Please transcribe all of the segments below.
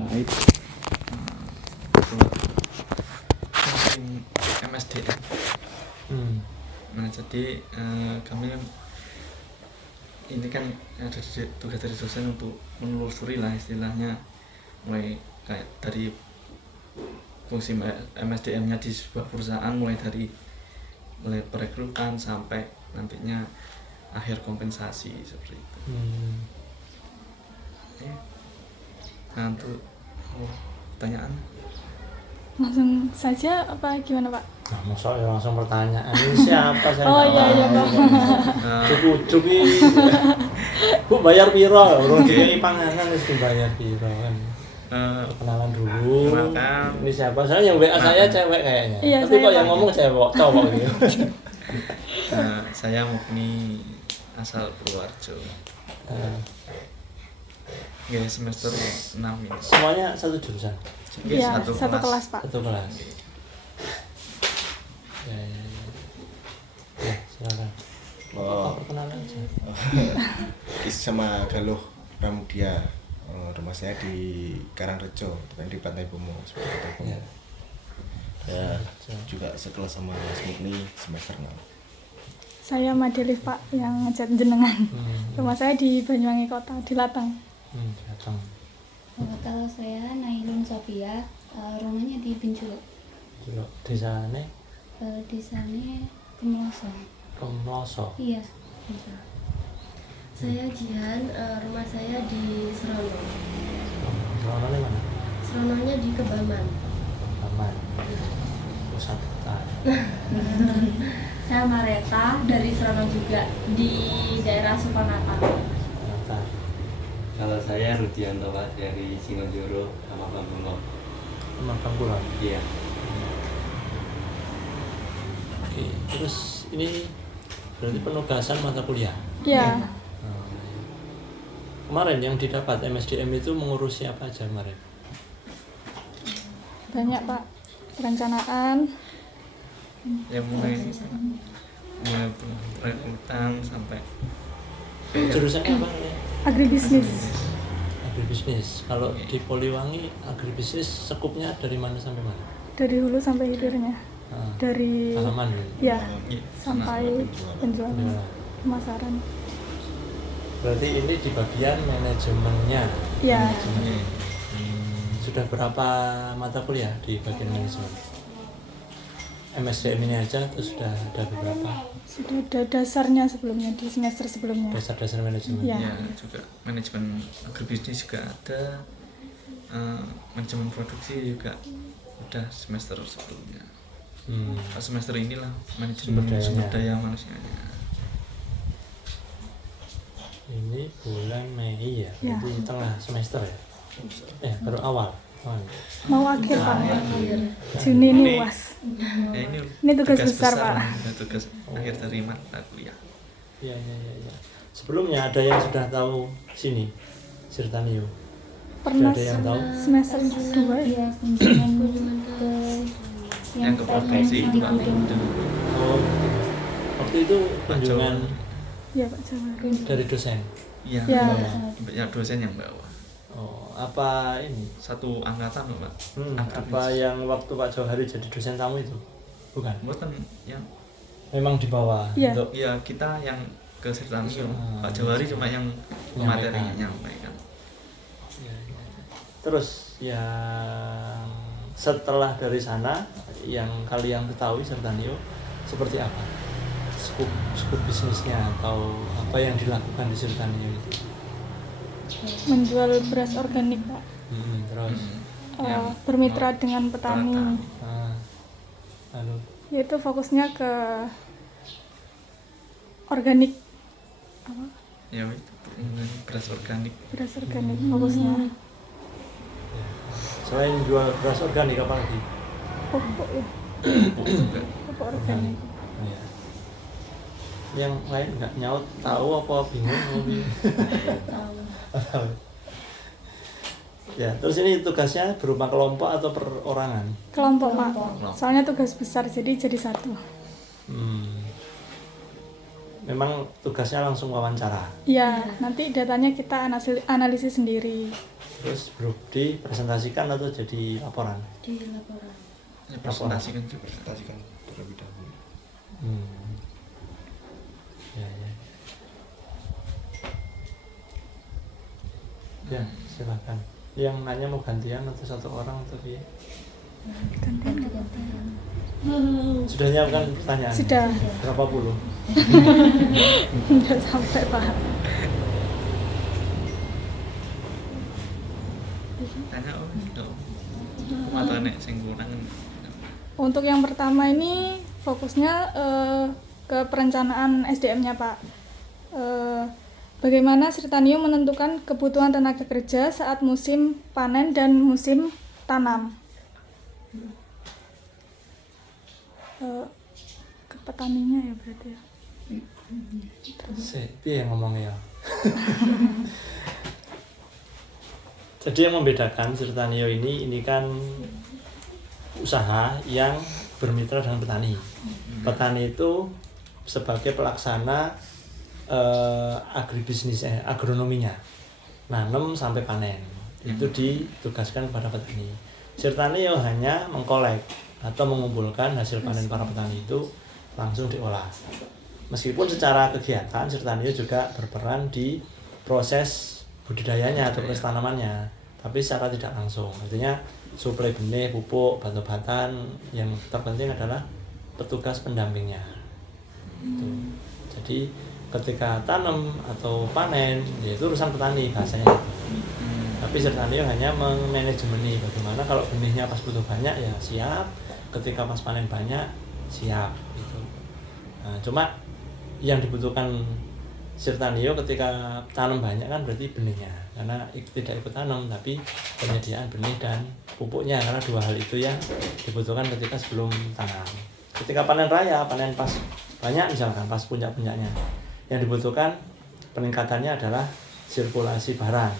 terkait MSDM. Nah, jadi kami ini kan ada tugas dari dosen untuk menelusuri lah istilahnya, mulai kayak dari fungsi MSDM-nya di sebuah perusahaan, mulai perekrutan sampai nantinya akhir kompensasi seperti itu. Nah, untuk pertanyaan langsung saja apa gimana Pak? Nah, masa ya langsung pertanyaan ini siapa saya? Oh iya Pak. Cukup Bu bayar piro? Urung dikai panganan wis dibayar piro kan. Kenalan dulu. Kenalkan. Ini siapa? Saya yang WA saya cewek kayaknya. Iya, tapi kok yang Pak. ngomong cowok gitu. Saya Mukni, asal Purworejo. Ya, semester 6 ini. Semuanya satu jurusan. Iya, satu kelas Pak. Satu kelas. Ya, silakan. Perkenalan aja. Sama Galuh Pramudia. Rumah saya di Karangrejo, di Pantai Bomo, seperti itu. Saya juga sekelas sama Mas Mukni, semester 6. Saya Madelif Pak, yang ngecat jenengan. Rumah saya di Banyuwangi Kota, di Latang. Datang. Kalau saya Nailun Sofia, rumahnya di Benculo. Desane? Desanya Kemloso. Kemloso. Iya, Benculo. Saya Jihan, rumah saya di Serono. Serononya mana? Serononya di Kebaman. Aman. Pusat kota. Saya Mareta dari Serono juga, di daerah Sukanata. Kalau saya Rudianto Pak, dari Singonjoro sama Bangkulon. Bangkulon? Iya. Oke, terus ini berarti penugasan mata kuliah? Iya. Kemarin yang didapat MSDM itu mengurusi apa aja kemarin? Banyak Pak, perencanaan. Ya, mulai perekrutan sampai jurusannya apa? Agribisnis. Agribisnis. Kalau di Poliwangi agribisnis sekupnya dari mana sampai mana? Dari hulu sampai hilirnya. Dari halaman. Ya, sampai penjualan, Ya. pemasaran. Berarti ini di bagian manajemennya. Ya. Manajemen. Sudah berapa mata kuliah di bagian manajemen? MSDM ini aja atau sudah ada beberapa? Sudah ada dasarnya sebelumnya, di semester sebelumnya. Dasar-dasar manajemen. Ya. Ya, juga manajemen agribisnis juga ada, manajemen produksi juga udah semester sebelumnya. Semester inilah manajemen sumber daya manusianya. Ini bulan Mei ya, Ya. di tengah semester ya? Baru awal. Mau akhir Pak. Juni ini UAS. Ya, Ini tugas besar Pak. Tugas akhir dari mata kuliah. Iya. Sebelumnya ada yang sudah tahu sini, Sirtanio? Pernah ada yang tahu? semester 2 Iya, kunjungan ke Yang ke provinsi di Pak. Gunung. Oh, waktu itu kunjungan Ya Pak Jawari. dari dosen. Iya, Ya. ya, dosen yang bawa. Oh, apa ini? Satu angkatan loh Pak. Apa yang waktu Pak Jauhari jadi dosen tamu itu? Bukan? Bukan yang Memang di bawah Iya. untuk ya kita yang ke Sirtanio. Pak Jawari cuma yang materinya nyampaikan. Terus yang setelah dari sana yang kalian ketahui Sirtanio seperti apa? Skup bisnisnya atau apa yang dilakukan di Sirtanio itu? Menjual beras organik Pak. Terus Bermitra dengan petani. Lalu Yaitu fokusnya ke organik. Apa? Ya, itu beras organik. Beras organik fokusnya. selain jual beras organik apa lagi? Pupuk ya. Juga. Pupuk organik. Ya. Yang lain nggak nyaut tahu apa bingung? Tahu. Ya, terus ini tugasnya berupa kelompok atau perorangan? Kelompok Pak. Soalnya tugas besar jadi satu. Memang tugasnya langsung wawancara. Ya, nanti datanya kita analisis sendiri. Terus bro dipresentasikan atau jadi laporan? Di laporan. Ya, presentasikan juga. Presentasikan terlebih dahulu. Ya. Ya, silakan. Yang nanya mau gantian atau satu orang atau dia? Ganti-gantian. Sudah nyiapkan pertanyaan? Sudah. Berapa puluh? Enggak sampai Pak. Tanya gitu. Atau nek sing kurang. Untuk yang pertama ini fokusnya ke perencanaan SDM-nya Pak. Bagaimana Sirtanio menentukan kebutuhan tenaga kerja saat musim panen dan musim tanam? Ke petaninya ya berarti ya. Piye ngomongnya ya? Jadi yang membedakan Sirtanio ini kan usaha yang bermitra dengan petani. Petani itu sebagai pelaksana agribisnisnya, agronominya, nanam sampai panen. Itu ditugaskan kepada petani. Sirtanio hanya mengkolek atau mengumpulkan hasil panen para petani itu langsung diolah. Meskipun secara kegiatan Sirtanio juga berperan di proses budidayanya atau proses tanamannya, tapi secara tidak langsung. Artinya suplai benih, pupuk, batu-batan, yang terpenting adalah petugas pendampingnya. Itu. Jadi ketika tanam atau panen, ya itu urusan petani bahasanya. Tapi Sirtanio hanya memanajemeni bagaimana kalau benihnya pas butuh banyak ya siap, ketika pas panen banyak siap gitu. Nah, cuma yang dibutuhkan Sirtanio ketika tanam banyak kan berarti benihnya, karena tidak ikut tanam tapi penyediaan benih dan pupuknya, karena dua hal itu yang dibutuhkan ketika sebelum tanam. Ketika panen raya, panen pas banyak misalkan pas puncak-puncaknya, yang dibutuhkan peningkatannya adalah sirkulasi barang.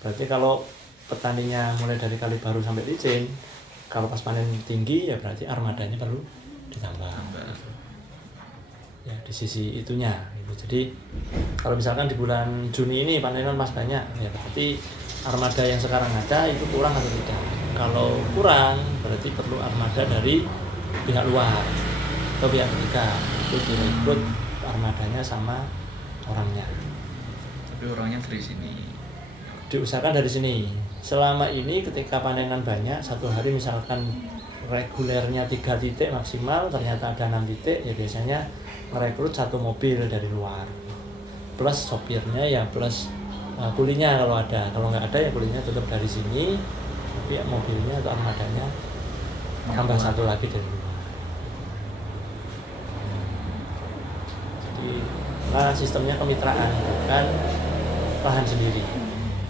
Berarti kalau petaninya mulai dari Kalibaru sampai Licin, kalau pas panen tinggi ya berarti armadanya perlu ditambah. Ya di sisi itunya gitu. Jadi kalau misalkan di bulan Juni ini panenan pas banyak, ya berarti armada yang sekarang ada itu kurang atau tidak. Kalau kurang berarti perlu armada dari pihak luar atau pihak ketiga, itu direkrut armadanya sama orangnya. Tapi orangnya dari sini. Diusahakan dari sini. Selama ini ketika panenan banyak, satu hari misalkan regulernya 3 titik maksimal, ternyata ada 6 titik, ya biasanya merekrut satu mobil dari luar. Plus sopirnya ya plus kulinya kalau ada. Kalau nggak ada ya kulinya tetap dari sini, tapi ya mobilnya atau armadanya tambah satu lagi dari luar. Jadi sistemnya kemitraan, bukan lahan sendiri.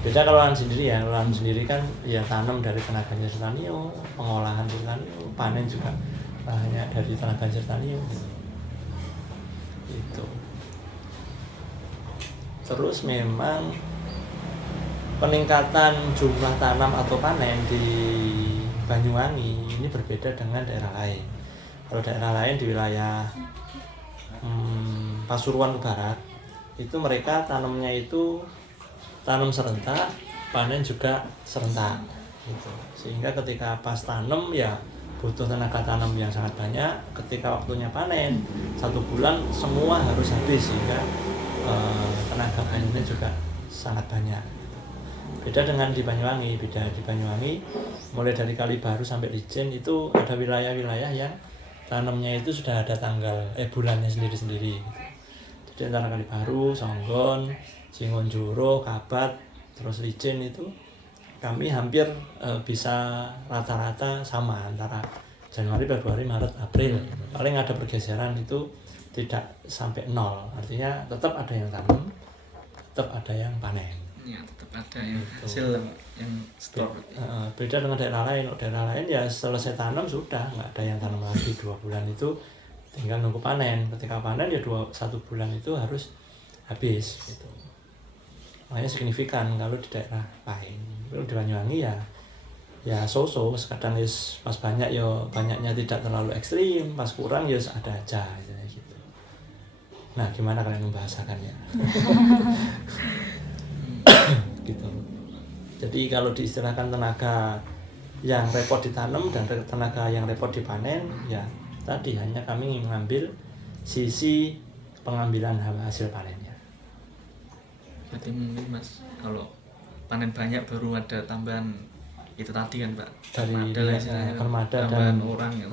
Beda kalau lahan sendiri ya, lahan sendiri kan ya tanam dari tenaganya Sirtanio, pengolahan Sirtanio, panen juga lahannya dari tenaga Sirtanio. Itu. Terus memang peningkatan jumlah tanam atau panen di Banyuwangi ini berbeda dengan daerah lain. Kalau daerah lain di wilayah Pasuruan ke barat, itu mereka tanamnya itu tanam serentak, panen juga serentak gitu. Sehingga ketika pas tanam ya butuh tenaga tanam yang sangat banyak, ketika waktunya panen 1 bulan semua harus habis, sehingga tenaga panennya juga sangat banyak. Beda dengan di Banyuwangi, mulai dari Kalibaru sampai Licin itu ada wilayah-wilayah yang tanamnya itu sudah ada bulannya sendiri-sendiri gitu. Jadi antara Kalibaru, Songgon, Singonjuro, Kabat, terus Licin itu kami hampir bisa rata-rata sama antara Januari, Februari, Maret, April. Paling ada pergeseran itu tidak sampai 0. Artinya tetap ada yang tanam, tetap ada yang panen. Ya tetap ada yang hasil yang store. Beda dengan daerah lain. Daerah lain ya selesai tanam sudah nggak ada yang tanam lagi 2 bulan itu tinggal nunggu panen. Ketika panen ya 1 bulan itu harus habis gitu. Makanya signifikan kalau di daerah lain. Kalau di Banyuwangi ya so-so, kadang pas banyak ya banyaknya tidak terlalu ekstrim, pas kurang ya ada aja gitu. Nah, gimana kalian membahasakannya? Gitu. Jadi kalau diistilahkan tenaga yang repot ditanam dan tenaga yang repot dipanen, ya tadi hanya kami mengambil sisi pengambilan hasil panennya. Berarti mungkin Mas kalau panen banyak baru ada tambahan itu tadi kan Pak, Dari armada lah istilahnya, armada tambahan dan orang ya.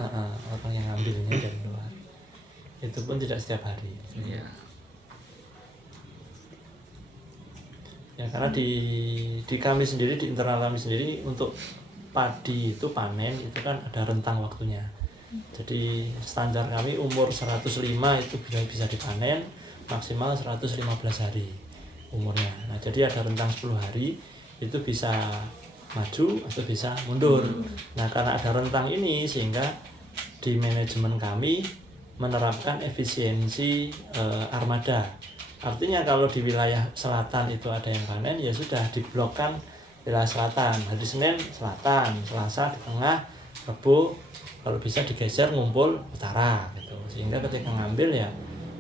orang yang ngambilnya dari luar. Itu pun tidak setiap hari. Iya. Ya karena di kami sendiri, di internal kami sendiri, untuk padi itu panen itu kan ada rentang waktunya. Jadi standar kami umur 105 itu bisa dipanen, maksimal 115 hari umurnya. Nah jadi ada rentang 10 hari itu bisa maju atau bisa mundur. Nah karena ada rentang ini sehingga di manajemen kami menerapkan efisiensi armada. Artinya kalau di wilayah selatan itu ada yang panen, ya sudah diblokkan wilayah selatan. Hari Senin selatan, Selasa di tengah, Rabu kalau bisa digeser ngumpul utara gitu. Sehingga ketika ngambil ya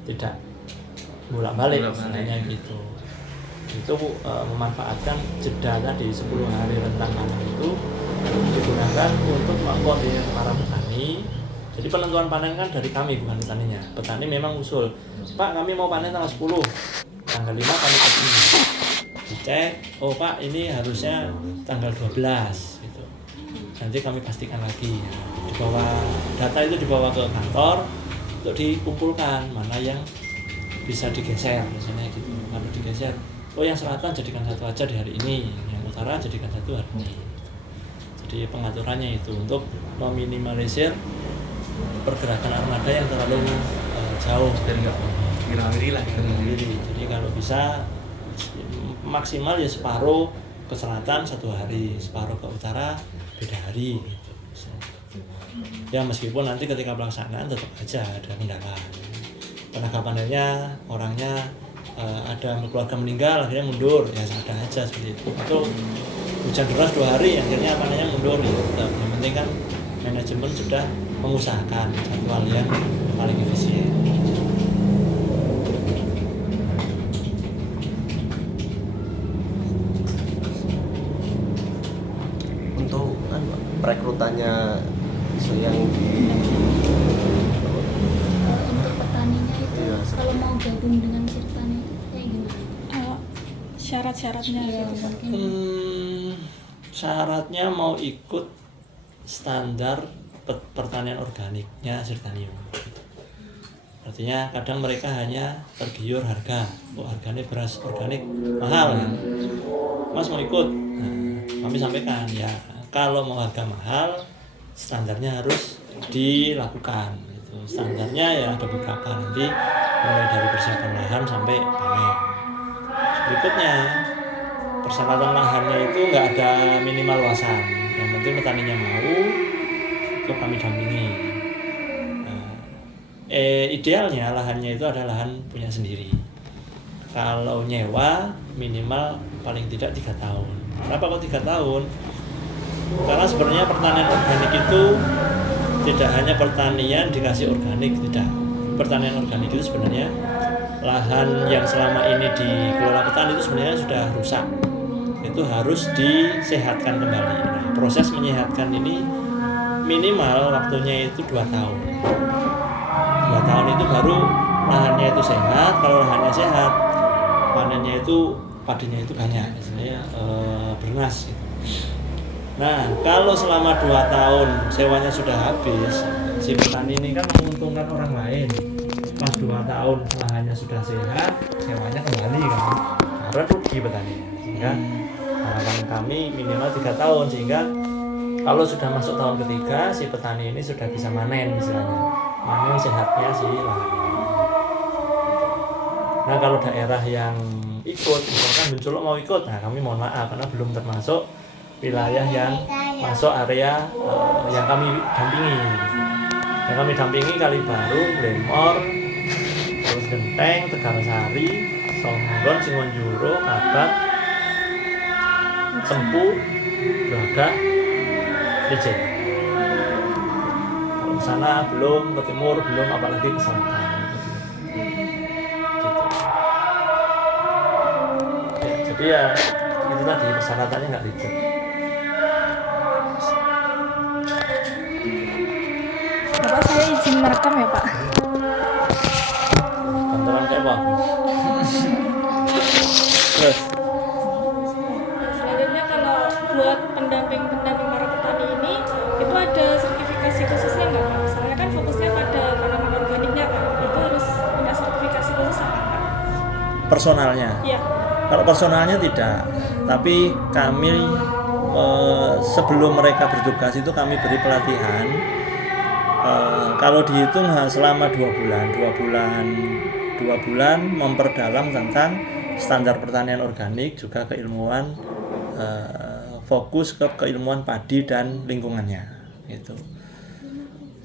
tidak bolak-balik istilahnya gitu. Itu memanfaatkan jeda tadi 10 hari rentang panen itu digunakan untuk mengkoordinir para petani. Jadi penentuan panen kan dari kami, bukan petaninya. Petani memang usul, Pak kami mau panen tanggal 10, tanggal 5 kami kesini. Dicek, oh Pak ini harusnya tanggal 12 gitu. Nanti kami pastikan lagi. Dibawa data itu dibawa ke kantor untuk dikumpulkan mana yang bisa digeser misalnya gitu. Kalau digeser, oh yang selatan jadikan satu aja di hari ini, yang utara jadikan satu hari ini. Jadi pengaturannya itu untuk meminimalisir pergerakan armada yang terlalu jauh Biar nggak wirawiri lah. Jadi kalau bisa maksimal ya separuh ke selatan 1 hari, separuh ke utara beda hari gitu. Ya meskipun nanti ketika pelaksanaan tetap aja ada kendala. Tenaga panennya, orangnya ada keluarga meninggal akhirnya mundur, ya ada aja seperti itu. Atau hujan deras 2 hari akhirnya panennya mundur ya tetap. Yang penting kan manajemen sudah mengusahakan jadwal yang paling efisien. Untuk perekrutannya yang Untuk petaninya itu Iya. kalau mau gabung dengan Sirtani itu kayak gimana? Syarat-syaratnya Ya, gitu Pak. mungkin Syaratnya mau ikut standar pertanian organiknya Sirtanium. Artinya kadang mereka hanya tergiur harga, harganya beras organik mahal kan? Mas mau ikut? Nah, kami sampaikan ya kalau mau harga mahal standarnya harus dilakukan. Gitu. Standarnya ya ada beberapa, nanti mulai dari persiapan lahan sampai panen. Berikutnya persyaratan lahannya itu nggak ada minimal luasan, yang penting petaninya mau, itu kami dampingi. Idealnya lahannya itu adalah lahan punya sendiri. Kalau nyewa minimal paling tidak 3 tahun. Kenapa kok 3 tahun? Karena sebenarnya pertanian organik itu tidak hanya pertanian dikasih organik, tidak. Pertanian organik itu sebenarnya lahan yang selama ini dikelola petani itu sebenarnya sudah rusak. Itu harus disehatkan kembali. Nah, proses menyehatkan ini minimal waktunya itu 2 tahun. 2 tahun itu baru lahannya itu sehat. Kalau lahannya sehat, panennya itu padinya itu banyak, misalnya bernas gitu. Nah kalau selama 2 tahun sewanya sudah habis, si petani ini kan menguntungkan orang lain. Pas 2 tahun lahannya sudah sehat, sewanya kembali kan, karena rugi petani. Sehingga harapan kami minimal 3 tahun, sehingga kalau sudah masuk tahun ketiga si petani ini sudah bisa manen, misalnya manen sehatnya si lahan. Nah kalau daerah yang ikut, misalkan Benculuk mau ikut, nah kami mohon maaf karena belum termasuk wilayah yang masuk area yang kami dampingi. Yang kami dampingi Kalibaru, Lemor, terus Genteng, Tegalsari, Songgon, Singonjuro, Kabat, Sempu, Braga, Licin. Kalau ke sana belum, ke timur belum, apalagi ke selatan. Gitu. Ya, jadi ya itu tadi persyaratannya nggak ribet. Bapak, saya izin merekam ya Pak. Bantuan kayak apa? Terus Selanjutnya kalau buat pendamping para petani ini itu ada sertifikasi khususnya nggak Pak? Soalnya kan fokusnya pada tanaman organiknya kan, itu harus punya sertifikasi khusus apa Pak? personalnya. Iya. Kalau personalnya tidak, tapi kami sebelum mereka bertugas itu kami beri pelatihan. Kalau dihitung selama 2 bulan memperdalam tentang standar pertanian organik, juga keilmuan fokus ke keilmuan padi dan lingkungannya gitu.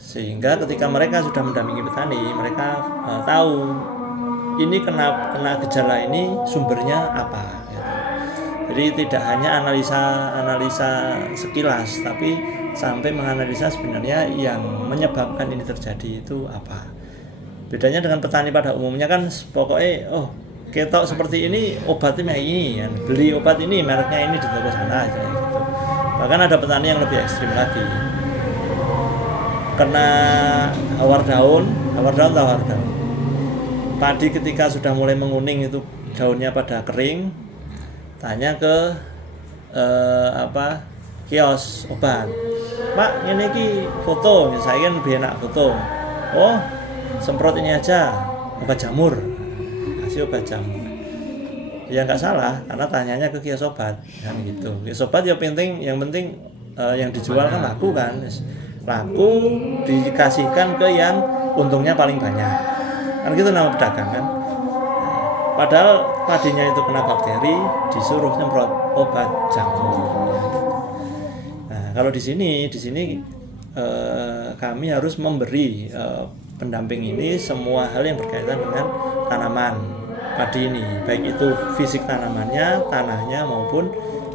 Sehingga ketika mereka sudah mendampingi petani, mereka tahu ini kena gejala ini sumbernya apa gitu. Jadi tidak hanya analisa sekilas, tapi sampai menganalisa sebenarnya yang menyebabkan ini terjadi itu apa. Bedanya dengan petani pada umumnya kan pokoknya ketok seperti ini obatnya ini kan, beli obat ini mereknya ini di toko sana aja gitu. Bahkan ada petani yang lebih ekstrim lagi, kena hawar daun padi ketika sudah mulai menguning itu daunnya pada kering, tanya ke kios obat, Pak ini ki foto, misalnya kan lebih enak foto, semprot ini aja obat jamur, kasih obat jamur. Ya nggak salah, karena tanyanya ke kios obat kan gitu. Kios obat yang penting yang dijual kan laku kan, laku dikasihkan ke yang untungnya paling banyak kan gitu nama pedagang kan. Padahal padinya itu kena bakteri, disuruh semprot obat jamur. Nah kalau di sini kami harus memberi pendamping ini semua hal yang berkaitan dengan tanaman padi ini, baik itu fisik tanamannya, tanahnya maupun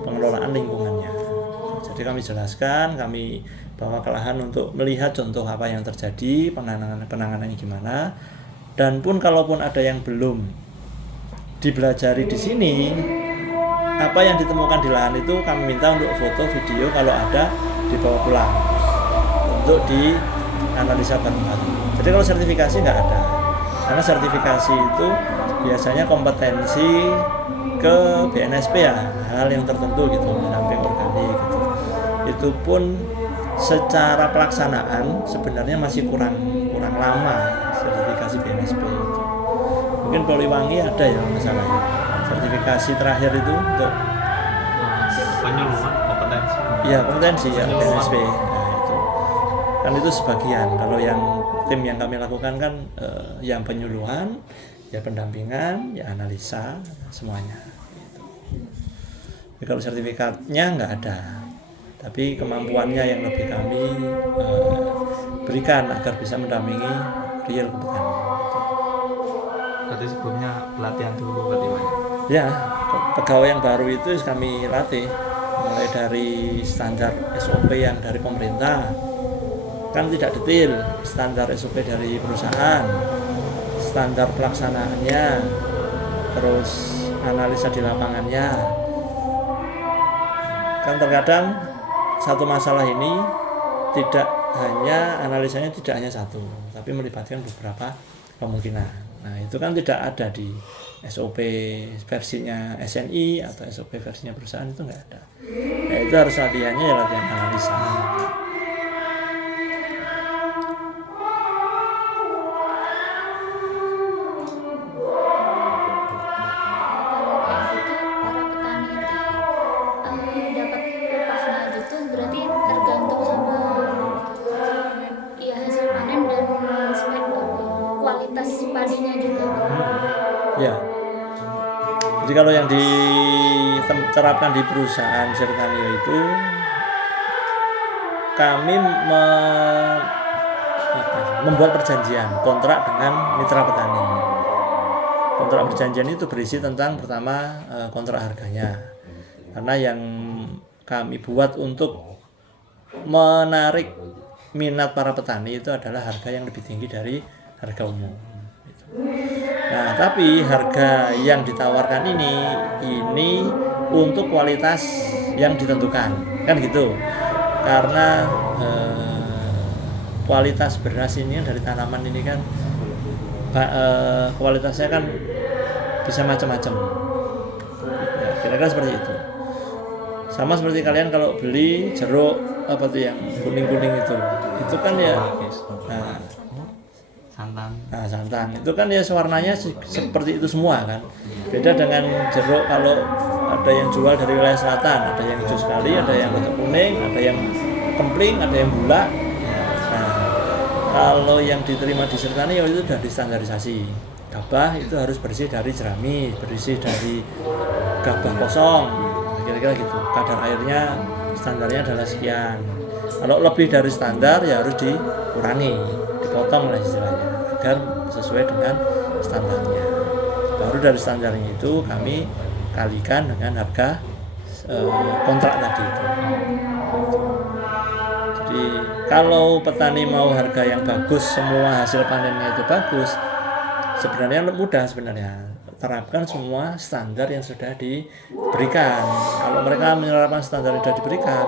pengelolaan lingkungannya. Jadi kami jelaskan, kami bawa ke lahan untuk melihat contoh apa yang terjadi, penanganannya gimana. Dan pun kalaupun ada yang belum dipelajari di sini, apa yang ditemukan di lahan itu kami minta untuk foto, video, kalau ada dibawa pulang untuk dianalisa bareng-bareng. Jadi kalau sertifikasi nggak ada, karena sertifikasi itu biasanya kompetensi ke BNSP ya, hal yang tertentu gitu, pendamping organik gitu. Itu pun secara pelaksanaan sebenarnya masih kurang lama sertifikasi BNSP itu. Mungkin Poliwangi ada ya masalahnya. Sertifikasi terakhir itu untuk penyuluhan kompetensi. Iya, kompetensi ya BNSP. Nah, itu. Kan itu sebagian. Kalau yang tim yang kami lakukan kan yang penyuluhan, ya pendampingan, ya analisa, semuanya gitu. Jadi kalau sertifikatnya nggak ada, tapi kemampuannya yang lebih kami berikan agar bisa mendampingi real petani. Berarti sebelumnya pelatihan dulu bagaimana? Ya, pegawai yang baru itu kami latih mulai dari standar SOP yang dari pemerintah, kan tidak detail, standar SOP dari perusahaan, standar pelaksanaannya, terus analisa di lapangannya. Kan terkadang satu masalah ini analisanya tidak hanya satu, tapi melibatkan beberapa kemungkinan. Nah itu kan tidak ada di SOP versinya SNI atau SOP versinya perusahaan, itu nggak ada. Nah itu harus latihannya ya latihan analisa. Ya, jadi kalau yang diterapkan di perusahaan Sertanio itu, kami membuat perjanjian kontrak dengan mitra petani. Kontrak perjanjian itu berisi tentang pertama kontrak harganya, karena yang kami buat untuk menarik minat para petani itu adalah harga yang lebih tinggi dari harga umum. Nah, tapi harga yang ditawarkan ini untuk kualitas yang ditentukan, kan gitu. Karena kualitas beras ini dari tanaman ini kan kualitasnya kan bisa macam-macam ya, kira-kira seperti itu. Sama seperti kalian kalau beli jeruk apa tuh yang kuning-kuning itu kan ya santan itu kan ya warnanya seperti itu semua kan. Beda dengan jeruk kalau ada yang jual dari wilayah selatan, ada yang hijau sekali, ada yang kuning, ada yang kempling, ada yang bulat. Nah, kalau yang diterima di Sertanio itu sudah distandarisasi. Gabah itu harus bersih dari jerami, bersih dari gabah kosong, kira-kira gitu. Kadar airnya standarnya adalah sekian. Kalau lebih dari standar ya harus dikurangi, dipotong lah istilahnya, agar sesuai dengan standarnya. Baru dari standarnya itu kami kalikan dengan harga kontrak tadi itu. Jadi kalau petani mau harga yang bagus, semua hasil panennya itu bagus, sebenarnya mudah sebenarnya. Terapkan semua standar yang sudah diberikan. Kalau mereka menerapkan standar yang sudah diberikan,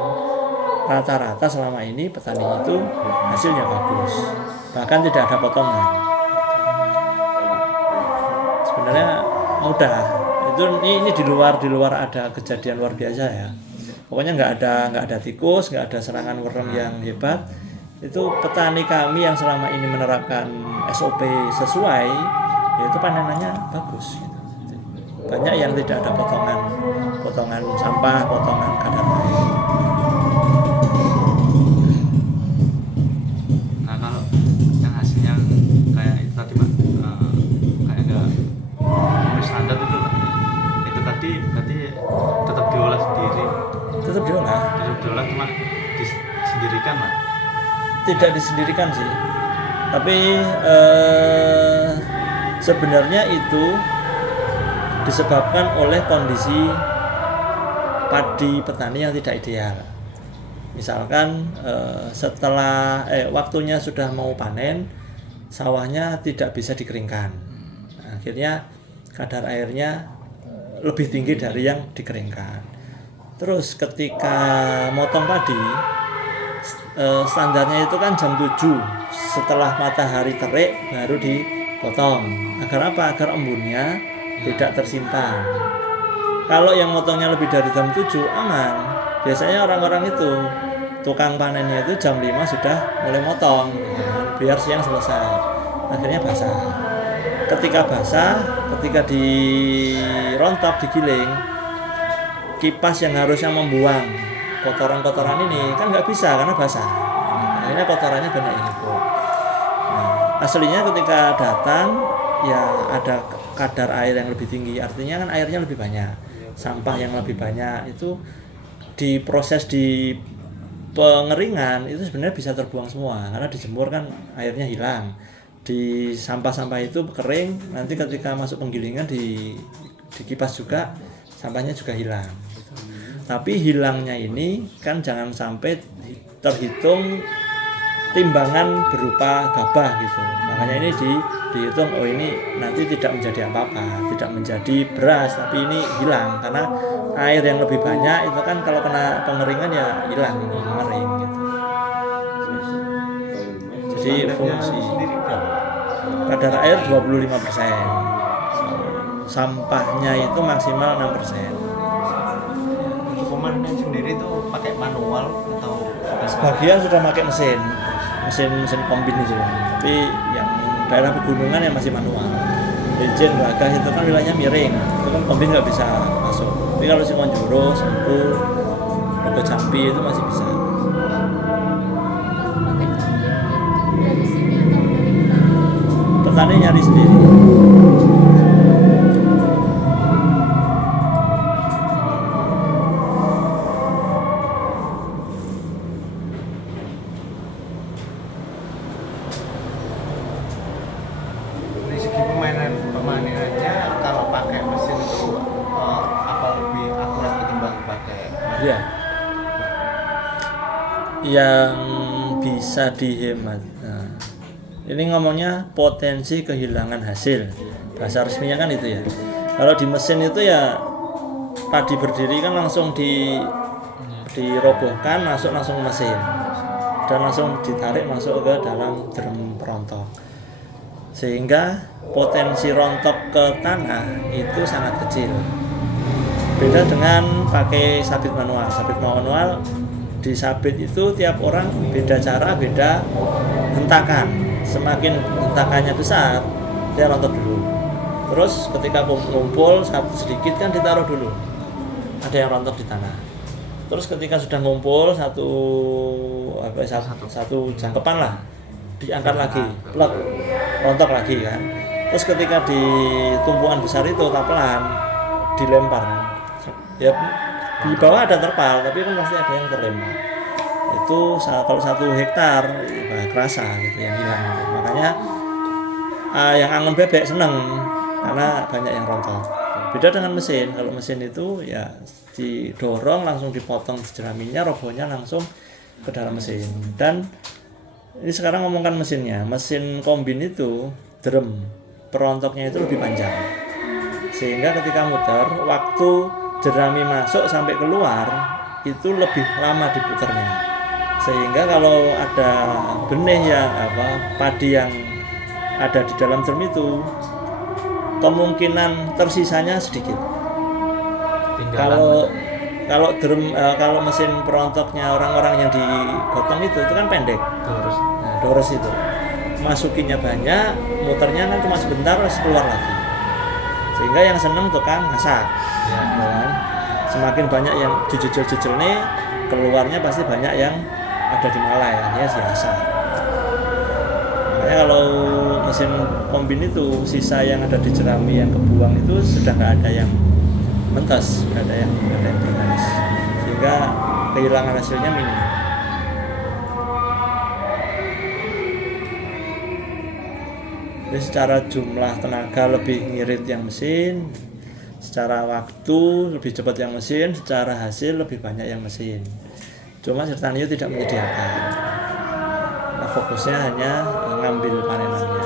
rata-rata selama ini petani itu hasilnya bagus, bahkan tidak ada potongan. Sebenarnya mudah. Ini di luar ada kejadian luar biasa ya. Pokoknya nggak ada tikus, nggak ada serangan worm yang hebat. Itu petani kami yang selama ini menerapkan SOP sesuai, yaitu panenannya bagus. Banyak yang tidak ada potongan sampah, potongan kadar air. Nah kalau yang hasilnya kayak itu tadi Pak, kayak nggak memenuhi standar itu Pak, itu tadi berarti tetap diolah sendiri. Tetap diolah Cuma disendirikan Pak. Tidak disendirikan sih, tapi sebenarnya itu disebabkan oleh kondisi padi petani yang tidak ideal. Misalkan setelah waktunya sudah mau panen, sawahnya tidak bisa dikeringkan. Akhirnya kadar airnya lebih tinggi dari yang dikeringkan. Terus ketika motong padi, standarnya itu kan jam 7 setelah matahari terik baru dipotong. Agar apa? Agar embunnya tidak tersimpan. Kalau yang motongnya lebih dari jam 7 aman. Biasanya orang-orang itu tukang panennya itu jam 5 sudah mulai motong biar siang selesai. Akhirnya basah. Ketika basah, ketika dirontok, digiling, kipas yang harusnya membuang kotoran-kotoran ini kan nggak bisa karena basah. Akhirnya kotorannya banyak yang ikut. Nah, aslinya ketika datang ya ada kadar air yang lebih tinggi, artinya kan airnya lebih banyak, sampah yang lebih banyak itu diproses di pengeringan itu sebenarnya bisa terbuang semua karena dijemur kan airnya hilang. Di sampah-sampah itu kering, nanti ketika masuk penggilingan di kipas juga sampahnya juga hilang. Tapi hilangnya ini kan jangan sampai terhitung timbangan berupa gabah gitu. Makanya ini dihitung, oh ini nanti tidak menjadi apa-apa, tidak menjadi beras, tapi ini hilang karena air yang lebih banyak itu kan kalau kena pengeringan ya hilang, mengering gitu. Jadi fungsi kadar air 25%, sampahnya itu maksimal 6%. Pemanen sendiri itu pakai manual atau Sebagian sudah pakai mesin kombin itu, tapi yang daerah pegunungan yang masih manual. Bejen, Bagas itu kan wilayahnya miring, itu kan kombin nggak bisa masuk. Tapi kalau Simonjoro, Sentul, Rogo Jambi itu masih bisa. Dari sini atau dari petani? Petani nyari sendiri. pemanenannya kalau pakai mesin itu apa lebih akurat ketimbang pakai manual? Ya, yang bisa dihemat. Nah, ini ngomongnya potensi kehilangan hasil. Bahasa resminya kan itu ya. Kalau di mesin itu ya padi berdiri kan langsung dirobohkan masuk langsung ke mesin dan langsung ditarik masuk ke dalam drum perontok, sehingga potensi rontok ke tanah itu sangat kecil. Beda dengan pakai sabit manual. Sabit manual disabit itu tiap orang beda cara, beda hentakan. Semakin hentakannya besar, dia rontok dulu. Terus ketika ngumpul sedikit kan ditaruh dulu. Ada yang rontok di tanah. Terus ketika sudah ngumpul satu jangkepan lah, diangkat lagi, plek, rontok lagi kan. Terus ketika di tumpukan besar itu tapelan dilempar kan. Ya di bawah ada terpal, tapi kan pasti ada yang terlempar. Itu kalau 1 hektar ya, kerasa gitu yang hilang gitu. Makanya yang angon bebek seneng karena banyak yang rontok. Beda dengan mesin. Kalau mesin itu ya didorong langsung dipotong jeraminya, robohnya langsung ke dalam mesin. Dan ini sekarang ngomongkan mesinnya. Mesin kombin itu drum perontoknya itu lebih panjang. Sehingga ketika muter, waktu jerami masuk sampai keluar itu lebih lama diputernya. Sehingga kalau ada benih yang padi yang ada di dalam drum itu kemungkinan tersisanya sedikit. Kalau drum kalau mesin perontoknya orang-orang yang digotong itu kan pendek. Dores itu. Masukinnya banyak, muternya kan cuma sebentar terus keluar lagi. Sehingga yang seneng tukang masak. Ya kan? Semakin banyak yang jujur nih, keluarnya pasti banyak yang ada di malai ya biasa. Makanya kalau mesin kombin itu sisa yang ada di jerami yang kebuang itu sudah nggak ada yang mentas, nggak ada yang bermanis, sehingga kehilangan hasilnya minim. Jadi secara jumlah tenaga lebih ngirit yang mesin, secara waktu lebih cepat yang mesin, secara hasil lebih banyak yang mesin. Cuma Sirtanio tidak menyediakan. Nah, fokusnya hanya ngambil panenannya.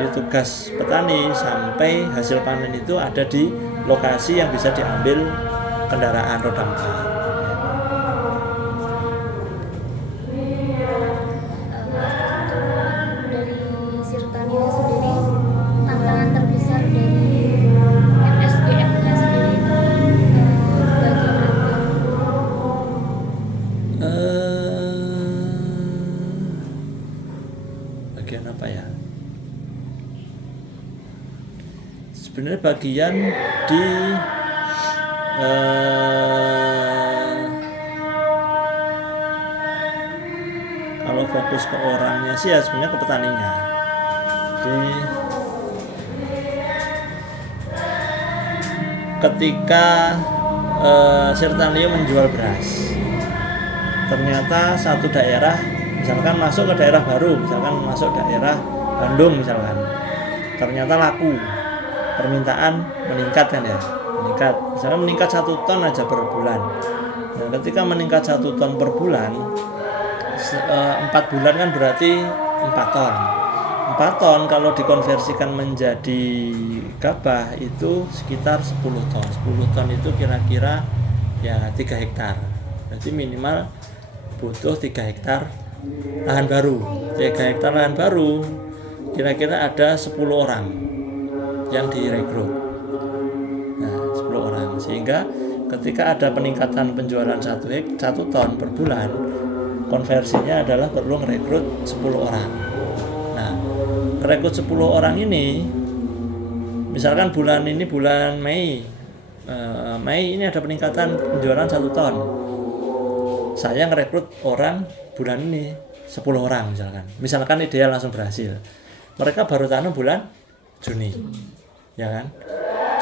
Ini tugas petani sampai hasil panen itu ada di lokasi yang bisa diambil kendaraan roda 4. Bagian apa ya? Sebenarnya bagian di kalau fokus ke orangnya sih ya sebenarnya ke petaninya. Jadi ketika Sirtanio menjual beras, ternyata satu daerah misalkan masuk ke daerah baru, misalkan masuk daerah Bandung misalkan, ternyata laku, permintaan meningkat kan ya, misalkan meningkat 1 ton aja per bulan. Nah, ketika meningkat 1 ton per bulan, 4 bulan kan berarti 4 ton. 4 ton kalau dikonversikan menjadi gabah itu sekitar 10 ton. 10 ton itu kira-kira ya 3 hektar. Berarti minimal butuh 3 hektar lahan baru. 3 hektar lahan baru kira-kira ada 10 orang yang direkrut. Nah, 10 orang. Sehingga ketika ada peningkatan penjualan 1 ton per bulan, konversinya adalah perlu merekrut 10 orang. Nah, merekrut 10 orang ini, misalkan bulan ini bulan Mei ini ada peningkatan penjualan 1 ton. Saya merekrut orang bulan ini 10 orang misalkan ideal langsung berhasil. Mereka baru tanam bulan Juni, ya kan?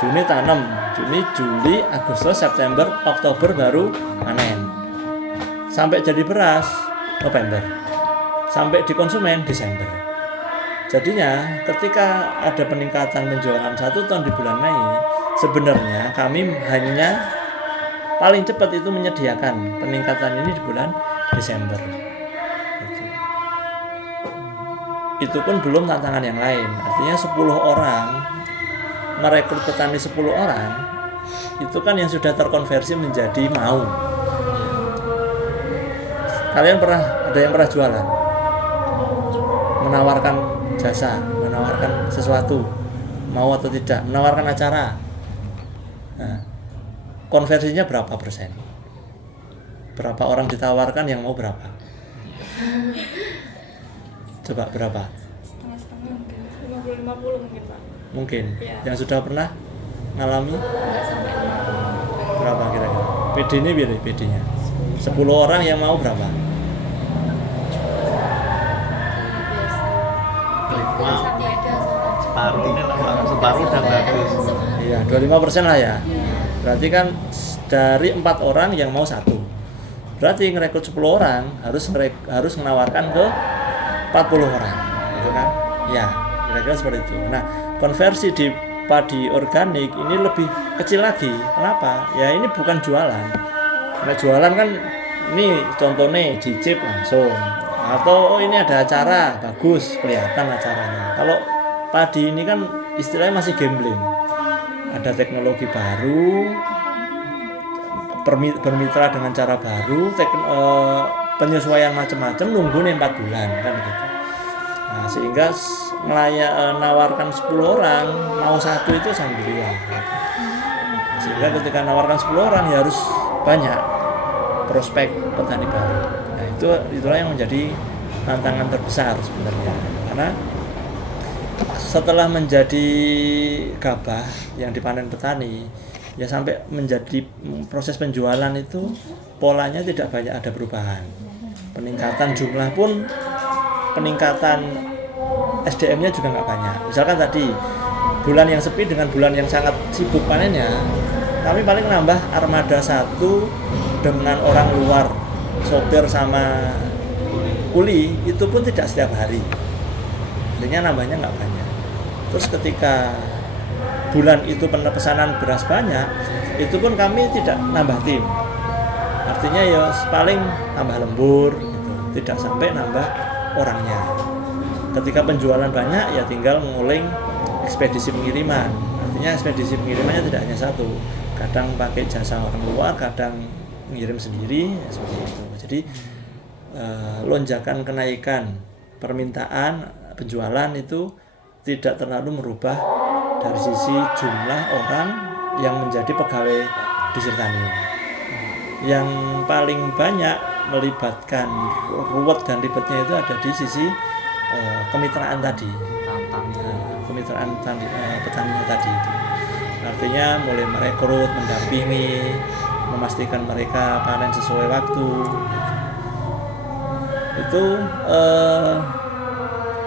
Juni tanam, Juni, Juli, Agustus, September, Oktober baru panen. Sampai jadi beras November, sampai di konsumen Desember. Jadinya ketika ada peningkatan penjualan 1 ton di bulan Mei, sebenarnya kami hanya paling cepat itu menyediakan peningkatan ini di bulan Desember. Itu pun belum tantangan yang lain. Artinya 10 orang merekrut petani 10 orang itu kan yang sudah terkonversi menjadi mau. Kalian ada yang pernah jualan? Menawarkan jasa, menawarkan sesuatu, mau atau tidak, menawarkan acara. Nah, konversinya berapa persen? Berapa orang ditawarkan, yang mau berapa? Coba berapa? Setengah-setengah mungkin, 50-50 mungkin Pak. Mungkin. Ya. Yang sudah pernah ngalami Nggak sampai 50. berapa kira-kira? PD ini biar PD-nya. 10 orang yang mau berapa? Separuh udah bagus. Iya, 25% lah ya. Berarti kan dari 4 orang yang mau 1. Berarti ngerekrut 10 orang harus menawarkan ke 40 orang, gitu kan? Ya, kira-kira seperti itu. Nah, konversi di padi organik ini lebih kecil lagi. Kenapa? Ya ini bukan jualan. Nah, jualan kan ini contohnya dicip langsung. Atau ini ada acara, bagus, kelihatan acaranya. Kalau padi ini kan istilahnya masih gambling. Ada teknologi baru, bermitra dengan cara baru, penyesuaian macam-macam, nunggu nih 4 bulan kan gitu. Nah, sehingga menawarkan 10 orang, mau 1 itu alhamdulillah. Gitu. Sehingga ketika nawarkan 10 orang ya harus banyak prospek petani baru. Nah, itulah yang menjadi tantangan terbesar sebenarnya. Karena setelah menjadi gabah yang dipanen petani, ya sampai menjadi proses penjualan itu polanya tidak banyak ada perubahan. Peningkatan jumlah pun, peningkatan SDM-nya juga nggak banyak. Misalkan tadi bulan yang sepi dengan bulan yang sangat sibuk panennya, kami paling nambah armada 1 dengan orang luar, sopir sama kuli, itu pun tidak setiap hari. Artinya nambahnya nggak banyak. Terus ketika bulan itu pesanan beras banyak, itu pun kami tidak nambah tim. Artinya ya paling tambah lembur gitu. Tidak sampai nambah orangnya. Ketika penjualan banyak ya tinggal menguling ekspedisi pengiriman. Artinya ekspedisi pengirimannya tidak hanya 1. Kadang pakai jasa orang luar, kadang mengirim sendiri, ya seperti itu. Jadi lonjakan kenaikan permintaan penjualan itu tidak terlalu merubah dari sisi jumlah orang yang menjadi pegawai di Sirtanio. Yang paling banyak melibatkan ruwet dan ribetnya itu ada di sisi kemitraan tadi, kemitraan petani tadi itu. Artinya mulai merekrut, mendampingi, memastikan mereka panen sesuai waktu. Itu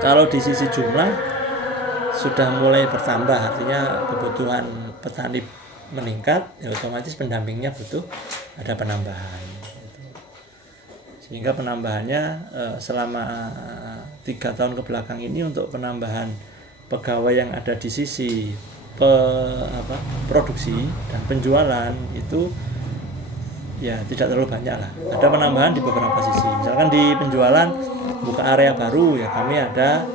kalau di sisi jumlah sudah mulai bertambah, artinya kebutuhan petani meningkat, ya otomatis pendampingnya butuh ada penambahan. Sehingga penambahannya selama 3 tahun ke belakang ini untuk penambahan pegawai yang ada di sisi produksi dan penjualan itu ya tidak terlalu banyak lah. Ada penambahan di beberapa sisi. Misalkan di penjualan buka area baru, ya kami ada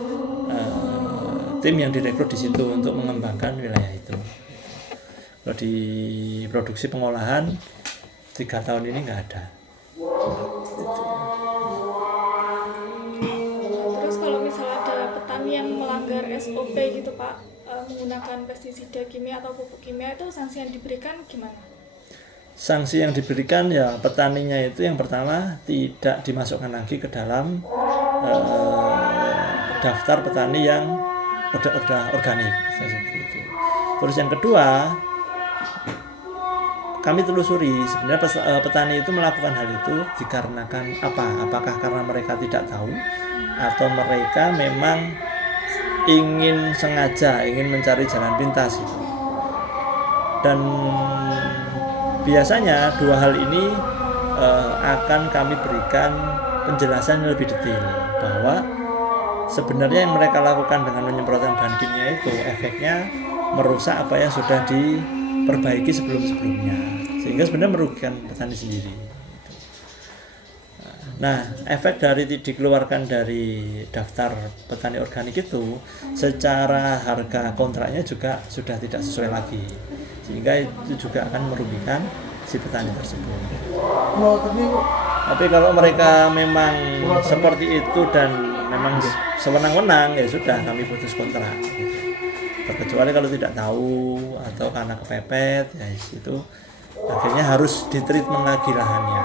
tim yang direkrut di situ untuk mengembangkan wilayah itu. Kalau di produksi pengolahan 3 tahun ini nggak ada. Terus kalau misalnya ada petani yang melanggar SOP gitu Pak, menggunakan pestisida kimia atau pupuk kimia, itu sanksi yang diberikan gimana? Sanksi yang diberikan ya petaninya itu yang pertama tidak dimasukkan lagi ke dalam daftar petani yang udah organik seperti itu. Terus yang kedua, kami telusuri sebenarnya petani itu melakukan hal itu dikarenakan apa? Apakah karena mereka tidak tahu atau mereka memang ingin sengaja ingin mencari jalan pintas itu. Dan biasanya 2 hal ini akan kami berikan penjelasan yang lebih detail bahwa sebenarnya yang mereka lakukan dengan menyemprotkan bahan kimia itu efeknya merusak apa yang sudah diperbaiki sebelum-sebelumnya, sehingga sebenarnya merugikan petani sendiri. Nah, efek dari dikeluarkan dari daftar petani organik itu, secara harga kontraknya juga sudah tidak sesuai lagi, sehingga itu juga akan merugikan si petani tersebut. Tapi kalau mereka memang seperti itu dan memang sewenang-wenang, ya sudah, kami putus kontrak. Terkecuali kalau tidak tahu atau karena kepepet, ya itu akhirnya harus ditreatment lagi lahannya,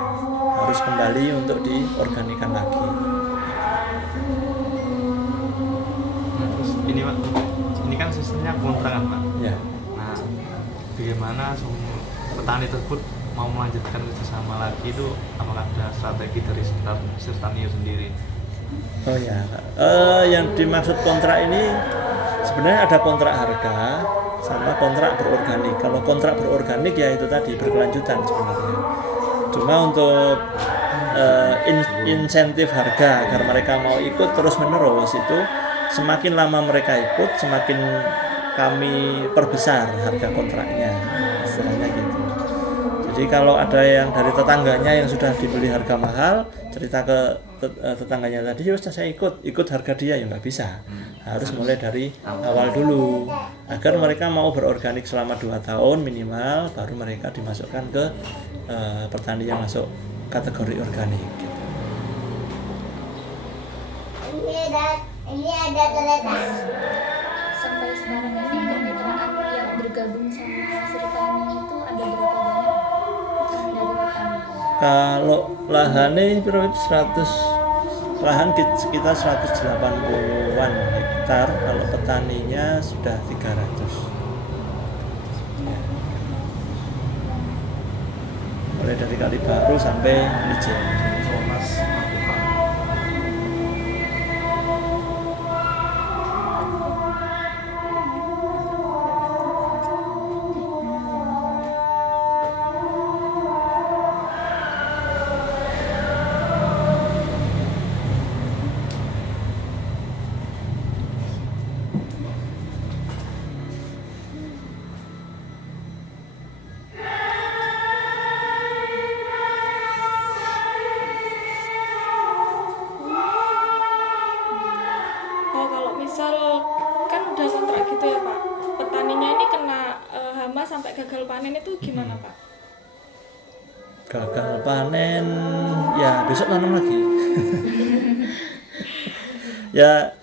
harus kembali untuk diorganikan lagi. Nah, terus ini Pak, ini kan sistemnya kontrak kan Pak. Ya. Nah, bagaimana petani tersebut mau melanjutkan kerjasama lagi itu, apakah ada strategi dari Sirtanio sendiri? Oh ya, yang dimaksud kontrak ini sebenarnya ada kontrak harga sama kontrak berorganik. Kalau kontrak berorganik ya itu tadi berkelanjutan sebenarnya. Cuma untuk insentif harga agar mereka mau ikut terus menerus itu, semakin lama mereka ikut semakin kami perbesar harga kontraknya, istilahnya gitu. Jadi kalau ada yang dari tetangganya yang sudah dibeli harga mahal, cerita ke tetangganya tadi, ya saya ikut harga dia, ya nggak bisa. Harus mulai dari awal dulu agar mereka mau berorganik selama 2 tahun minimal, baru mereka dimasukkan ke petani yang masuk kategori organik gitu. Ini ada kereta. Sampai sekarang ini kemitraan yang bergabung sama Sirtani itu ada berapa banyak dari petani? Kalau lahannya 100 lahan sekitar 180-an hektar, kalau petaninya sudah 300. Mulai dari Kalibaru sampai Mijen. Oh, kalau misal kan udah kontrak gitu ya Pak, petaninya ini kena hama sampai gagal panen itu gimana Pak? Gagal panen ya besok tanam lagi. Ya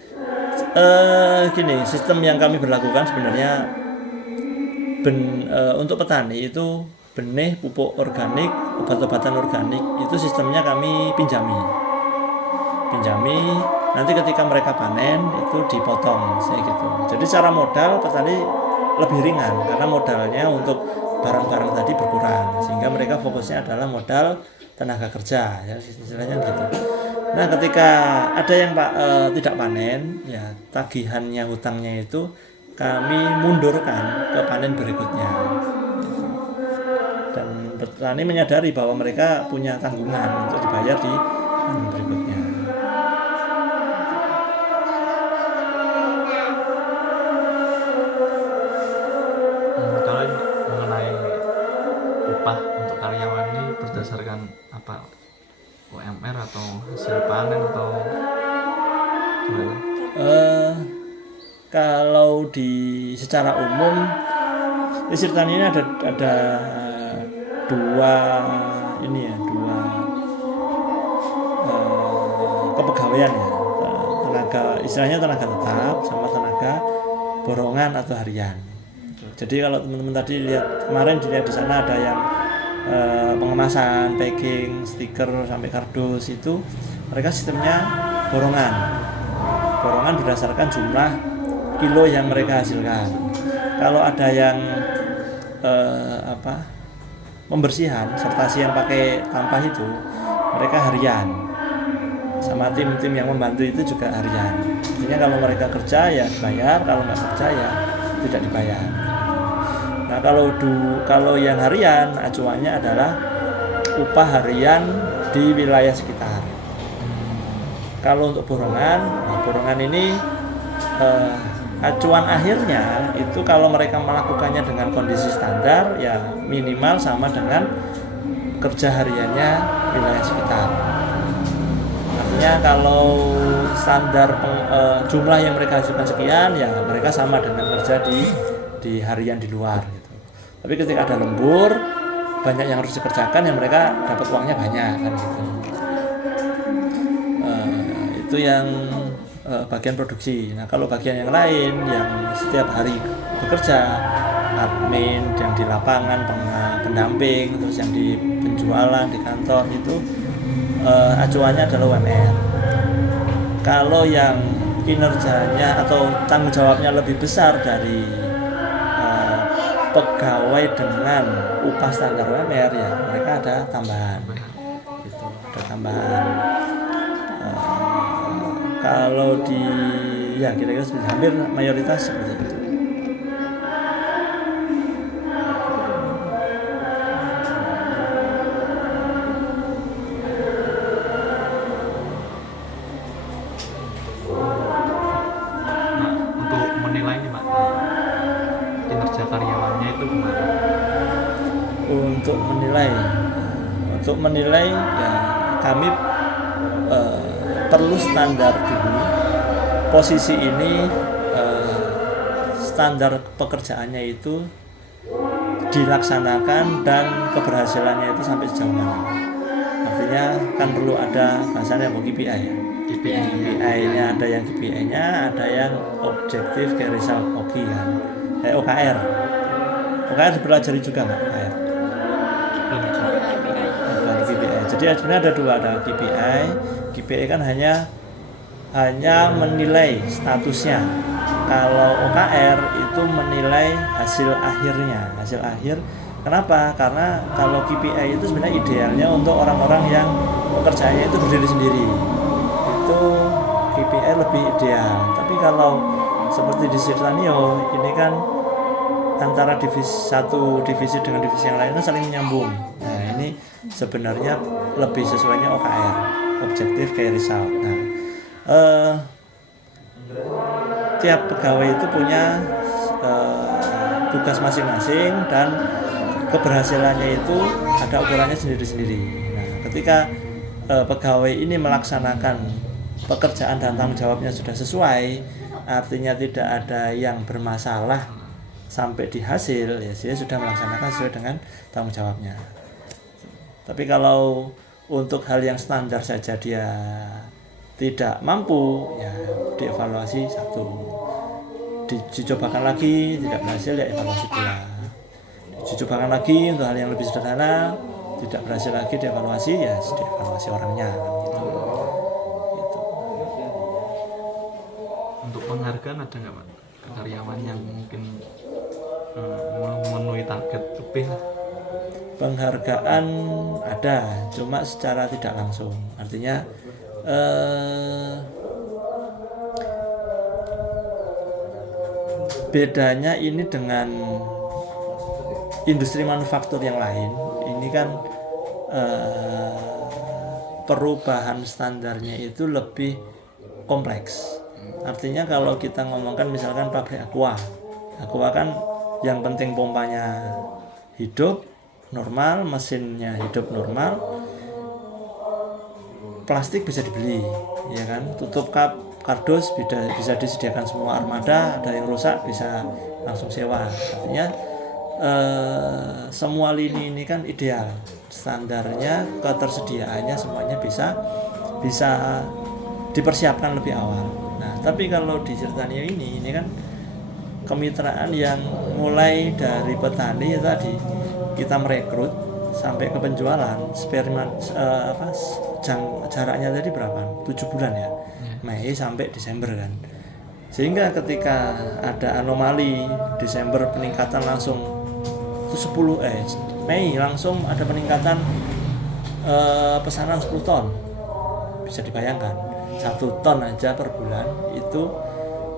gini, sistem yang kami berlakukan sebenarnya untuk petani itu benih, pupuk organik, obat-obatan organik itu sistemnya kami pinjami, nanti ketika mereka panen itu dipotong saya gitu. Jadi secara modal petani lebih ringan karena modalnya untuk barang-barang tadi berkurang, sehingga mereka fokusnya adalah modal tenaga kerja, ya istilahnya gitu. Nah, ketika ada yang tidak panen, ya tagihannya, hutangnya itu kami mundurkan ke panen berikutnya. Dan petani menyadari bahwa mereka punya tanggungan untuk dibayar di panen berikutnya. Kalau mengenai upah untuk karyawan ini berdasarkan apa? UMR atau hasil panen atau gimana? Kalau secara umum di Sirtani ini ada dua kepegawaian ya, istilahnya tenaga tetap sama tenaga borongan atau harian. Jadi kalau teman-teman tadi kemarin dilihat di sana ada yang pengemasan, packing, stiker sampai kardus, itu mereka sistemnya borongan berdasarkan jumlah kilo yang mereka hasilkan. Kalau ada yang pembersihan sertasi yang pakai tampah itu, mereka harian, sama tim-tim yang membantu itu juga harian. Artinya kalau mereka kerja ya dibayar, kalau nggak kerja ya tidak dibayar. Nah, kalau yang harian acuannya adalah upah harian di wilayah sekitar. Kalau untuk borongan ini acuan akhirnya itu kalau mereka melakukannya dengan kondisi standar ya minimal sama dengan kerja hariannya wilayah sekitar. artinya kalau standar jumlah yang mereka hasilkan sekian, ya mereka sama dengan kerja di harian di luar gitu. Tapi ketika ada lembur, banyak yang harus dikerjakan, ya mereka dapat uangnya banyak kan gitu. Itu yang bagian produksi. Nah kalau bagian yang lain yang setiap hari bekerja, admin yang di lapangan, pendamping, terus yang di penjualan di kantor, itu acuannya adalah UMR. Kalau yang kinerjanya atau tanggung jawabnya lebih besar dari pegawai dengan upah standar UMR, ya mereka ada tambahan gitu, ada tambahan. Kalau di ya kira-kira hampir mayoritas seperti itu. Nah, untuk menilai nih Pak, kinerja karyawannya itu gimana? Untuk menilai ya kami perlu standar dulu. Posisi ini standar pekerjaannya itu dilaksanakan dan keberhasilannya itu sampai sejauh mana. Artinya kan perlu ada bahasanya KPI ya. KPI-nya ada yang KPI-nya, ada yang objektif key result OKI kan. OKR. OKR dipelajari juga nggak OKR? KPI. Jadi sebenarnya ada dua, ada KPI. KPI kan hanya menilai statusnya. Kalau OKR itu menilai hasil akhirnya, hasil akhir. Kenapa? Karena kalau KPI itu sebenarnya idealnya untuk orang-orang yang pekerjaannya itu berdiri sendiri. Itu KPI lebih ideal. Tapi kalau seperti di Sirtanio ini kan antara satu divisi dengan divisi yang lain kan saling menyambung. Nah ini sebenarnya lebih sesuainya OKR, objektif key result. Nah, tiap pegawai itu punya tugas masing-masing dan keberhasilannya itu ada ukurannya sendiri-sendiri. Nah, ketika pegawai ini melaksanakan pekerjaan dan tanggung jawabnya sudah sesuai, artinya tidak ada yang bermasalah sampai di hasil, ya dia sudah melaksanakan sesuai dengan tanggung jawabnya. Tapi kalau untuk hal yang standar saja dia tidak mampu, ya dievaluasi satu, dicobakan lagi tidak berhasil, ya evaluasi dua, dicobakan lagi untuk hal yang lebih sederhana tidak berhasil lagi, dievaluasi, ya dievaluasi orangnya gitu. Untuk penghargaan ada nggak Pak ke karyawan yang mungkin memenuhi target lebih? Penghargaan ada, cuma secara tidak langsung. Artinya bedanya ini dengan industri manufaktur yang lain. Ini kan perubahan standarnya itu lebih kompleks. Artinya kalau kita ngomongkan misalkan pabrik aqua kan yang penting pompanya hidup normal, mesinnya hidup normal, plastik bisa dibeli, ya kan, tutup kap kardus bisa disediakan semua armada, ada yang rusak bisa langsung sewa. Artinya semua lini ini kan ideal, standarnya, ketersediaannya semuanya bisa dipersiapkan lebih awal. Nah, tapi kalau di Sirtanio ini kan kemitraan yang mulai dari petani tadi kita merekrut sampai ke penjualan, jaraknya tadi berapa? 7 bulan ya, Mei sampai Desember kan. Sehingga ketika ada anomali Desember peningkatan langsung itu Mei langsung ada peningkatan pesanan 10 ton. Bisa dibayangkan 1 ton aja per bulan itu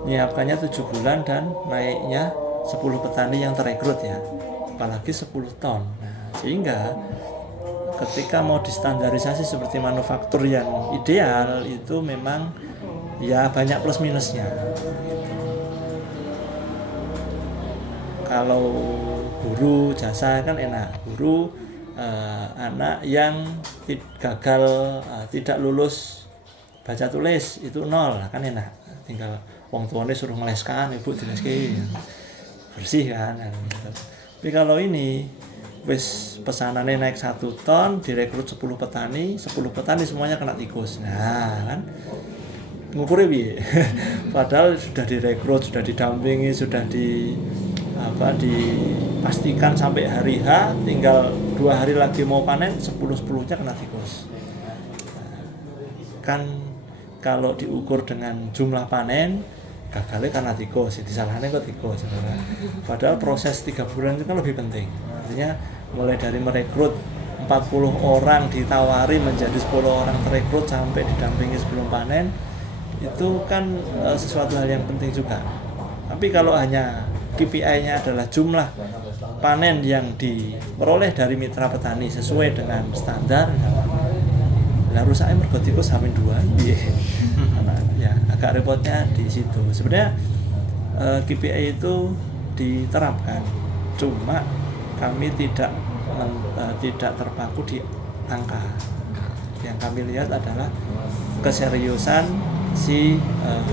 nyiapkannya 7 bulan dan naiknya 10 petani yang terekrut ya, apalagi 10 ton. Nah, sehingga ketika mau distandarisasi seperti manufaktur yang ideal itu memang ya banyak plus minusnya. Kalau guru jasa kan enak, guru anak yang gagal tidak lulus baca tulis itu 0, nah kan enak, tinggal wong tuane suruh ngeleskan, ibu dileski bersih kan. Tapi kalau ini wis pesanannya naik 1 ton, direkrut 10 petani semuanya kena tikus. Nah kan ngukurnya piye? Padahal sudah direkrut, sudah didampingi, sudah dipastikan sampai hari H, tinggal 2 hari lagi mau panen, 10-10-nya kena tikus. Kan kalau diukur dengan jumlah panen, gagalnya karena tikus, disalahannya kok tikus. Padahal proses 3 bulan itu kan lebih penting. Artinya mulai dari merekrut 40 orang ditawari menjadi 10 orang terekrut sampai didampingi sebelum panen, itu kan sesuatu hal yang penting juga. Tapi kalau hanya KPI-nya adalah jumlah panen yang diperoleh dari mitra petani sesuai dengan standar, lah rusaknya mergo tikus H-2 ya agak repotnya di situ. Sebenarnya KPI itu diterapkan, cuma kami tidak terpaku di angka. Yang kami lihat adalah keseriusan si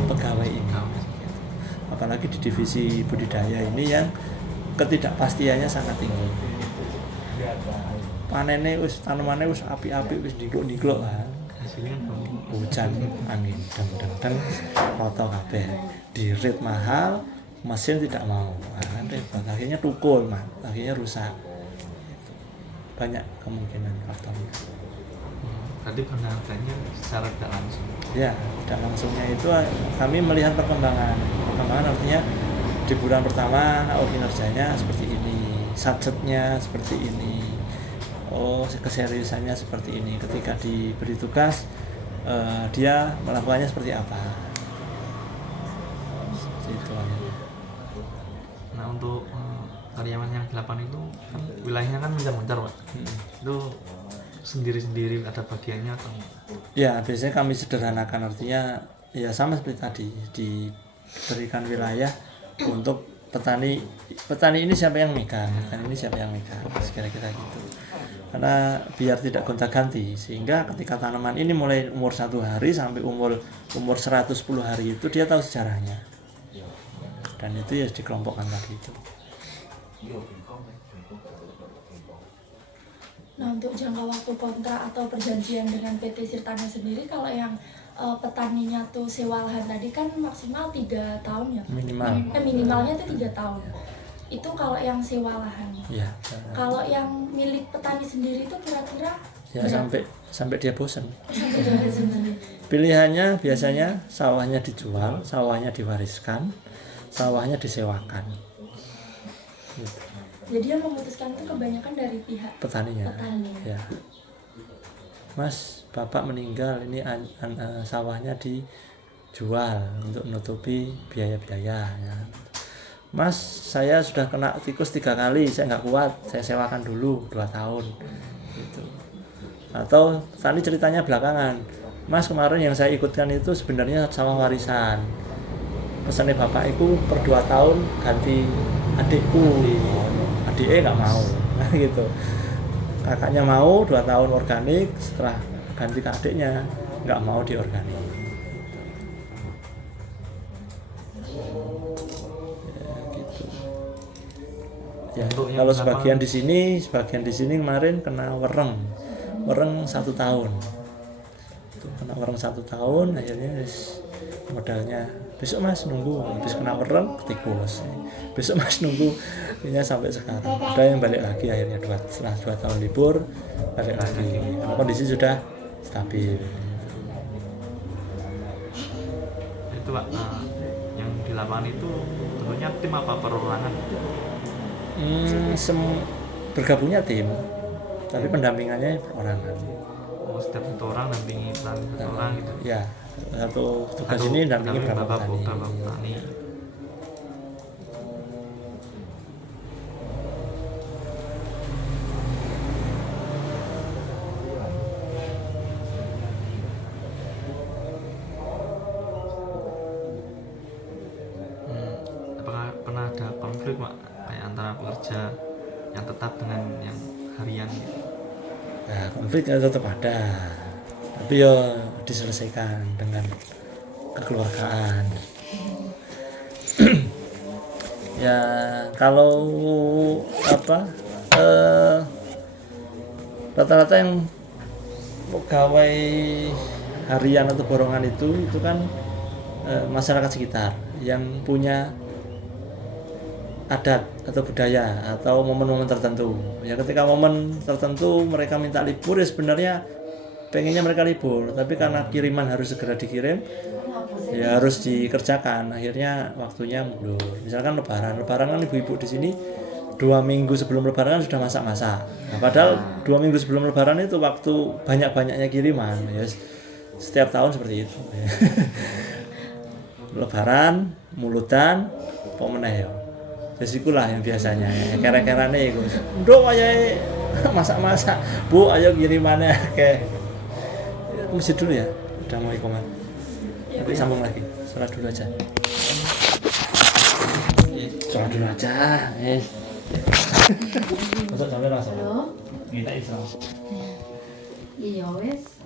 pegawai ini, apalagi di divisi budidaya ini yang ketidakpastiannya sangat tinggi. Panennya wis tanamannya wis api-api wis diglok-diglok kan. Hasilnya Hujan, angin, deng foto kabeh. Di rate mahal, mesin tidak mau. Nah, repot. Akhirnya tukul, akhirnya rusak. Banyak kemungkinan faktornya. tadi penanganannya secara tidak langsung. Ya, tidak langsungnya itu kami melihat perkembangan artinya di bulan pertama kinerjanya seperti ini, satsetnya seperti ini, keseriusannya seperti ini. Ketika diberi tugas, dia melakukannya seperti apa. Seperti itu aja. Nah untuk karyawan yang 8 itu kan wilayahnya kan mencar-mencar Pak. Itu sendiri-sendiri ada bagiannya atau enggak? Ya biasanya kami sederhanakan, artinya ya sama seperti tadi, diberikan wilayah untuk petani ini siapa yang megang, kira-kira gitu. Karena biar tidak gonta-ganti, sehingga ketika tanaman ini mulai umur 1 hari sampai umur 110 hari itu dia tahu sejarahnya, dan itu ya dikelompokkan tadi itu. Nah, untuk jangka waktu kontrak atau perjanjian dengan PT Sirtana sendiri, kalau yang petaninya tuh sewa lahan tadi kan maksimal 3 tahun ya? Minimalnya itu 3 tahun. Itu kalau yang sewa lahan. Ya. Kalau yang milik petani sendiri itu kira-kira Ya sampai dia bosan. sampai berapa sendiri? Pilihannya biasanya sawahnya dijual, sawahnya diwariskan, sawahnya disewakan. Gitu. Jadi yang memutuskan itu kebanyakan dari pihak Petaninya. petani. Ya. Mas, bapak meninggal, ini sawahnya dijual untuk menutupi biaya-biaya. Ya. Mas, saya sudah kena tikus 3 kali, saya nggak kuat, saya sewakan dulu 2 tahun. Gitu. Atau tadi ceritanya belakangan, Mas kemarin yang saya ikutkan itu sebenarnya sawah warisan. Pesannya bapak itu per 2 tahun ganti adikku. Adiknya nggak mau, nah gitu. Kakaknya mau 2 tahun organik, setelah ganti ke adiknya nggak mau diorganik. Ya, gitu. Ya, kalau sebagian di sini kemarin kena wereng 1 tahun. Itu kena wereng 1 tahun, akhirnya modalnya besok Mas nunggu, habis kena wereng tikus. Besok Mas nunggu, akhirnya sampai sekarang. Ada yang balik lagi akhirnya setelah 2 tahun libur balik lagi. Kondisi sudah stabil. Itu Pak, yang di lapangan itu tentunya tim apa perorangan? Bergabungnya tim, tapi pendampingannya perorangan. Oh, setiap 1 orang dampingi petani 1 orang gitu. Ya, satu tugas ini dampingi berapa petani. Apakah pernah ada konflik Pak kayak antara pekerja yang tetap dengan yang harian gitu? Nah, konflik tetap ada tapi ya diselesaikan dengan kekeluargaan. Ya kalau rata-rata yang pegawai harian atau borongan itu kan masyarakat sekitar yang punya adat atau budaya atau momen-momen tertentu. Ya ketika momen tertentu mereka minta libur, ya sebenarnya pengennya mereka libur, tapi karena kiriman harus segera dikirim, ya harus dikerjakan. Akhirnya waktunya mundur. Misalkan lebaran kan ibu-ibu di sini 2 minggu sebelum lebaran kan sudah masak-masak. Nah, padahal 2 minggu sebelum lebaran itu waktu banyak-banyaknya kiriman. Ya, setiap tahun seperti itu. Lebaran, mulutan, pemeneh ya. Ikulah yang biasanya. Kira-kirane iku. Nduk ayo masak-masak. Bu, ayo kirimannya ke. Masjid dulu ya. Udah mau ikoman. Nanti sambung lagi. Sholat dulu aja. Sholat dulu aja. Masuk sampai langsung. Halo. Kita Islam. Iya wes.